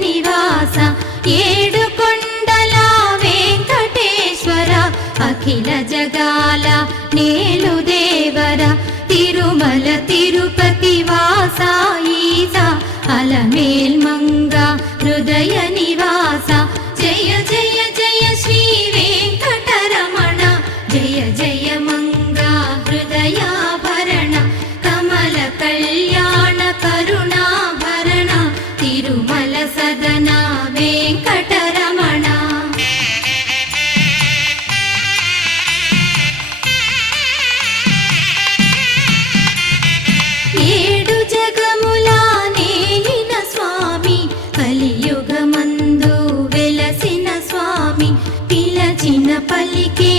నివాస ఏడు కొండల వెంకటేశ్వర అఖిల జగాల నేలు దేవర తిరుమల తిరుపతి వాస ఈస అలమేల్ మంగ హృదయ నివాస జయ జయ జయ శ్రీ వెంకటరమణ జయ జయ మంగ హృదయాభరణ కమల కళ్యాణ కరుణాభరణ తిరుమల సదన వెంకటరమణ. ఏడు జగముల నేలిన స్వామి కలియుగమందు వెలసిన స్వామి పిలచిన పలికే